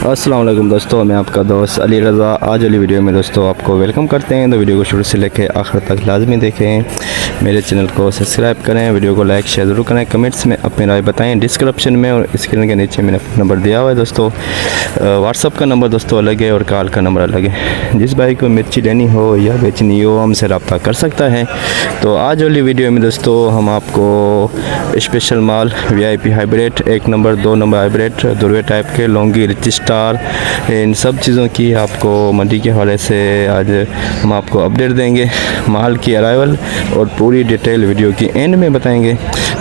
अस्सलाम वालेकुम दोस्तों, मैं आपका दोस्त अली रज़ा। आज वाली वीडियो में दोस्तों आपको वेलकम करते हैं। तो वीडियो को शुरू से लेकर आखिर तक लाजमी देखें, मेरे चैनल को सब्सक्राइब करें, वीडियो को लाइक शेयर ज़रूर करें, कमेंट्स में अपनी राय बताएं। डिस्क्रिप्शन में और स्क्रीन के नीचे मैंने नंबर दिया हुआ है दोस्तों। व्हाट्सअप का नंबर दोस्तों अलग है और कॉल का नंबर अलग है। जिस भाई को मिर्ची लेनी हो या बेचनी हो हमसे रब्ता कर सकता है। तो आज वाली वीडियो में दोस्तों हम आपको स्पेशल माल VIP hybrid 1 number 2 number hybrid Durve type के लॉन्गी रिच स्टार इन सब चीज़ों की आपको मंडी के हवाले से आज हम आपको अपडेट देंगे। माल की अराइवल और पूरी डिटेल वीडियो की एंड में बताएंगे।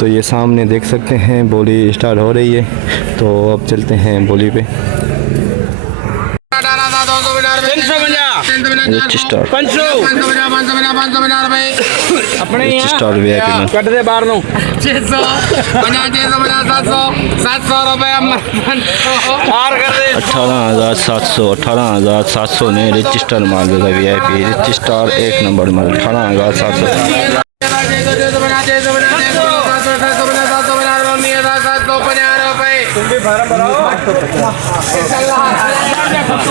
तो ये सामने देख सकते हैं बोली स्टार्ट हो रही है। तो अब चलते हैं बोली पे। रिच स्टार अपने रिच स्टार VIP में कट दे बाहर नो 600 700 रुपए और कर दे 18,700 में रिच स्टार माल देगा VIP रिच स्टार 1 नंबर माल 18,700।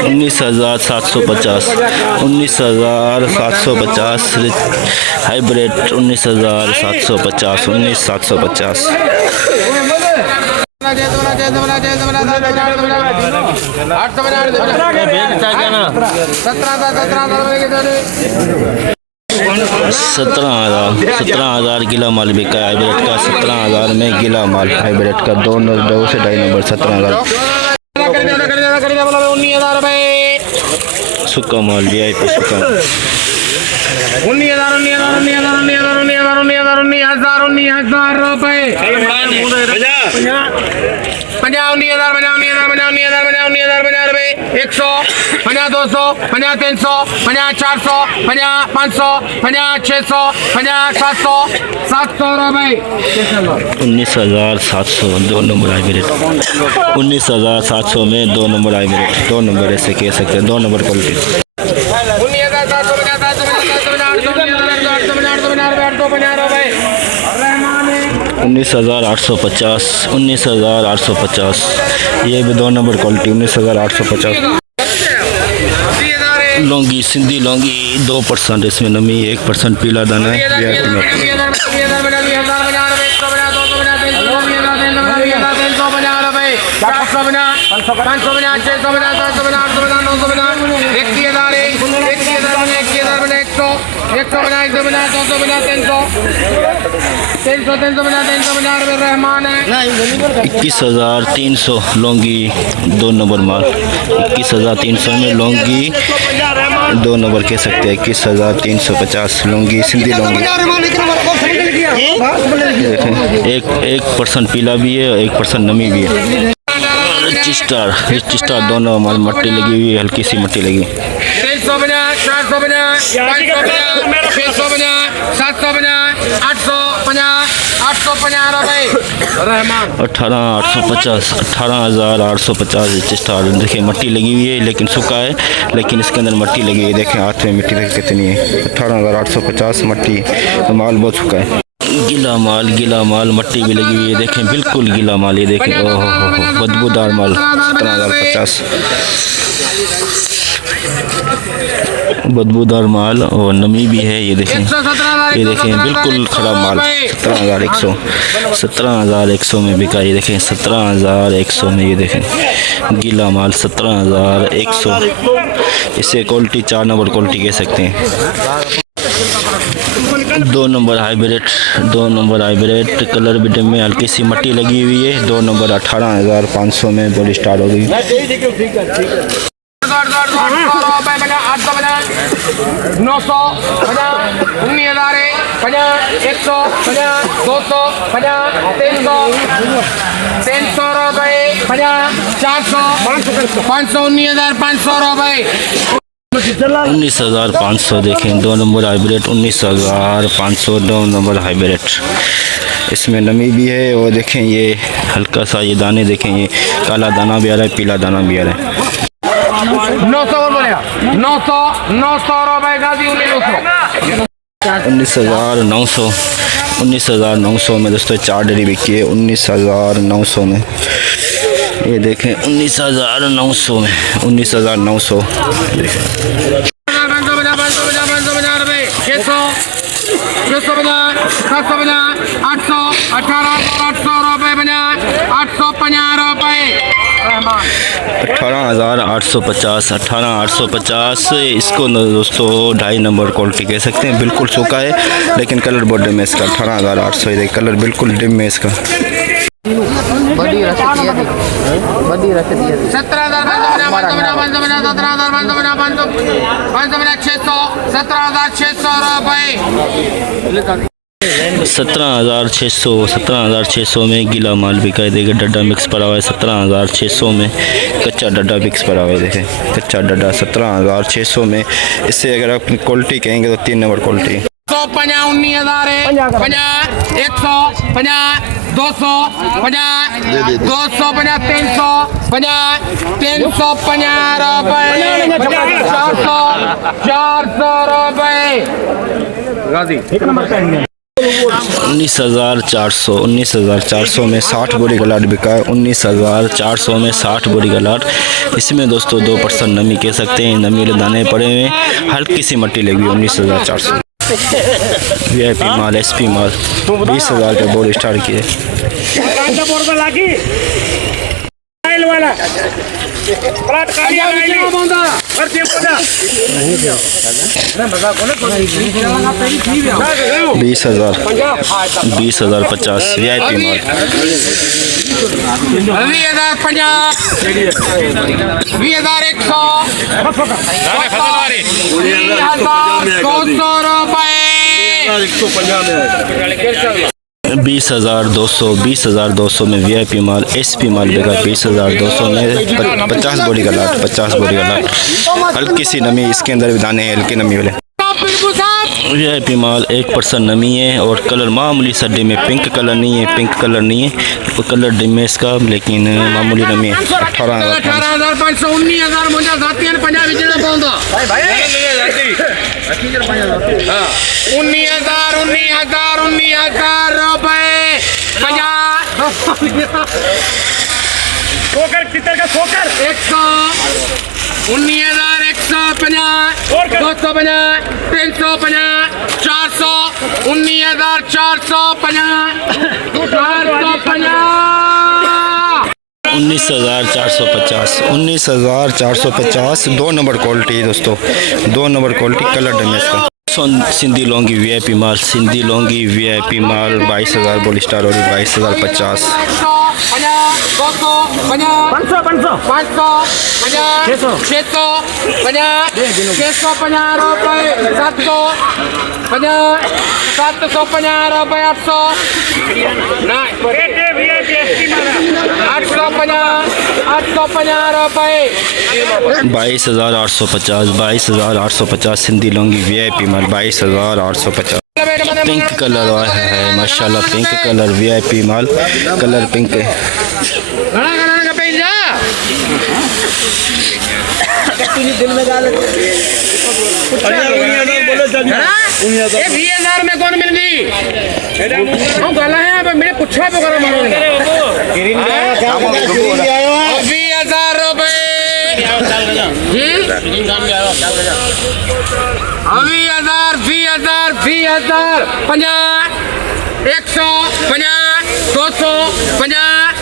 $19,750 रिच हाइब्रिड 19,750 19,750। सत्रह हजार गिला माल बिका है हाइब्रिड का। 17,000 में गिला माल हाइब्रिड का 2 से 2.5 नंबर 17,000। सुक्का माल VIP सुक्का 19,000 रुपए 100 200 300 400 500 600 700 रुपए 19,700 2 नंबर हाइब्रिड 19,700 में 2 नंबर हाइब्रिड 2 नंबर ऐसे कह सकते हैं 2 नंबर क्वालिटी 19,850 ये भी 2 नंबर क्वालिटी 19,850। लौंगी सिंधी लौंगी 2% इसमें नमी 1% पीला दाना है। रहमान है 21,300 लौंगी 2 नंबर माल 21,300 में लौंगी 2 नंबर कह सकते हैं। 21,350 लौंगी सिंधी लौंगी देखें 1% पीला भी है 1% नमी भी है। रिच स्टार दोनों माल मट्टी लगी हुई है, हल्की सी मट्टी लगी 18,850 रिच स्टार देखिए मट्टी लगी हुई है लेकिन सूखा है, लेकिन इसके अंदर मट्टी लगी हुई है। देखें हाथ में मिट्टी देखिए कितनी है। 18,850 मट्टी तो माल बहुत सूखा है। गीला माल मट्टी भी लगी हुई है। देखें बिल्कुल गीला माल ये देखें ओहो बदबूदार माल 17,050 बदबूदार माल और नमी भी है। ये देखें बिल्कुल खराब माल 17,100 में बिका। ये देखें 17,100 में ये देखें गीला माल 17,100। इसे क्वालिटी 4 नंबर क्वालिटी कह सकते हैं। 2 नंबर हाइब्रिड कलर बिडम में हल्की सी मट्टी लगी हुई है। 2 नंबर 18,500 में बोली स्टार्ट हो गई 900 19,000 100 200 300 रुपए 400 500 19,500 रुपए 19,500 देखें 2 नंबर हाइब्रिड 19,500 2 नंबर हाइब्रिड। इसमें नमी भी है और देखें ये हल्का सा ये दाने देखें ये काला दाना भी आ रहा है पीला दाना भी आ रहा है। 900 बोलेगा 900 रुपए का 19,900 में दोस्तों 4 डरी बिकी है 19,900 में। ये देखें 19,900 में 19,900 देखें 18,850 18,850 इसको दोस्तों 2.5 नंबर क्वालिटी कह सकते हैं। बिल्कुल सूखा है लेकिन कलर बहुत डिम है इसका। 18,800 है, कलर बिल्कुल डिम है इसका। बड़ी रख दिया थी 17,600 में गीला माल बिका है। देखिए डड्डा मिक्स पड़ा हुआ है 17,600 में। कच्चा डड्डा मिक्स पड़ा हुआ है, देखें कच्चा डड्डा 17,600 में। इससे अगर आप क्वालिटी कहेंगे तो 3 नंबर क्वालिटी। 19,000 50 150 250 250 350 350 रुपए 400 रुपए 19,400 में 60 बोरी का लाट बिका है। 19,400 में 60 बोरी का लाट। इसमें दोस्तों 2% नमी कह सकते हैं। नमी वाले दाने पड़े हुए हैं, हल्की सी मट्टी लगी 19,400। VIP माल SP माल 20,000 के बोरी स्टार्ट किए। बीस हजार 20,050 VIP माल 20,200 में VIP माल SP माल देगा 20,200 में 50 बोरी का लाट 50 बोरी का लाट। हल्की सी नमी इसके अंदर भी दाने हैं, हल्की नमी वाले। VIP माल 1% नमी है और कलर मामूली सा डिम है। पिंक कलर नहीं है, पिंक कलर नहीं है, तो कलर डिम है इसका, लेकिन मामूली नमी है। 18,500 19,000 मुझे साथी ने 50 बेचना पड़ता 19,000 रुपए 50 सोकर कितने का सोकर 100 19,150 250 350 400 19,450 19,450 2 नंबर क्वालिटी दोस्तों, 2 नंबर क्वालिटी कलर डैमेज इसका। सिंधी लौंगी VIP माल, सिंधी लौंगी VIP माल 22,000 बोली स्टार हो रही 22,050 22,850 सिंधी लौंगी VIP माल 22,850। पिंक कलर है माशाल्लाह, पिंक कलर VIP माल, कलर पिंक है। ये 20,000 में कौन मिल गई? हम गला है मेरे पुच्छा पे करो 20,000 रुपए 20,000 50 150 250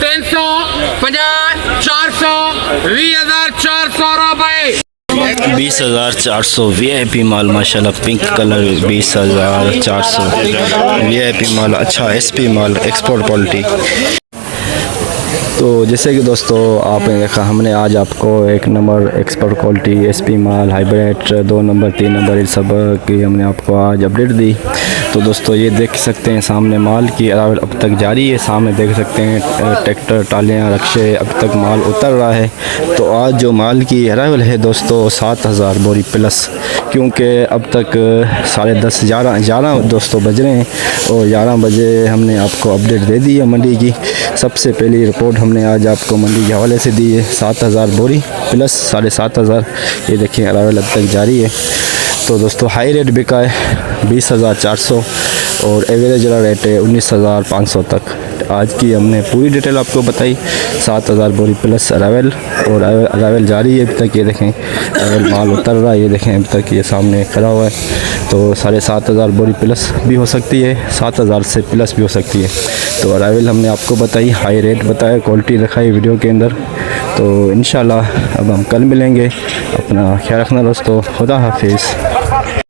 350 400 20,400 रुपए 20,400 VIP माल माशाल्लाह, पिंक कलर 20,400 VIP माल। अच्छा SP माल एक्सपोर्ट क्वालिटी। तो जैसे कि दोस्तों आपने देखा, हमने आज आपको 1 नंबर एक्सपोर्ट क्वालिटी SP माल हाइब्रिड 2 नंबर 3 नंबर इस सब की हमने आपको आज अपडेट दी। तो दोस्तों ये देख सकते हैं सामने माल की अरावल अब तक जारी है। सामने देख सकते हैं ट्रैक्टर टालियाँ रक्शे अब तक माल उतर रहा है। तो आज जो माल की अरावल है दोस्तों 7,000 बोरी प्लस, क्योंकि अब तक 10:30 11 दोस्तों बज रहे हैं और 11 बजे हमने आपको अपडेट दे दी है मंडी की। सबसे पहली रिपोर्ट हमने आज आपको मंडी के हवाले से दी है 7,000 बोरी प्लस 7,500। ये देखिए अरावल अब तक जारी है। तो दोस्तों हाई रेट बिका है 20,400 और एवरेज रेट है 19,500 तक। आज की हमने पूरी डिटेल आपको बताई। 7,000 बोरी प्लस अरावल और अरावल जारी है अभी तक। ये देखें अरावल माल उतर रहा है, ये देखें अभी तक ये सामने खड़ा हुआ है। तो 7,500 बोरी प्लस भी हो सकती है, 7,000 से प्लस भी हो सकती है। तो अरावल हमने आपको बताई, हाई रेट बताया, क्वालिटी दिखाई वीडियो के अंदर। तो इंशाल्लाह अब हम कल मिलेंगे। अपना ख्याल रखना दोस्तों, खुदा हाफिज़।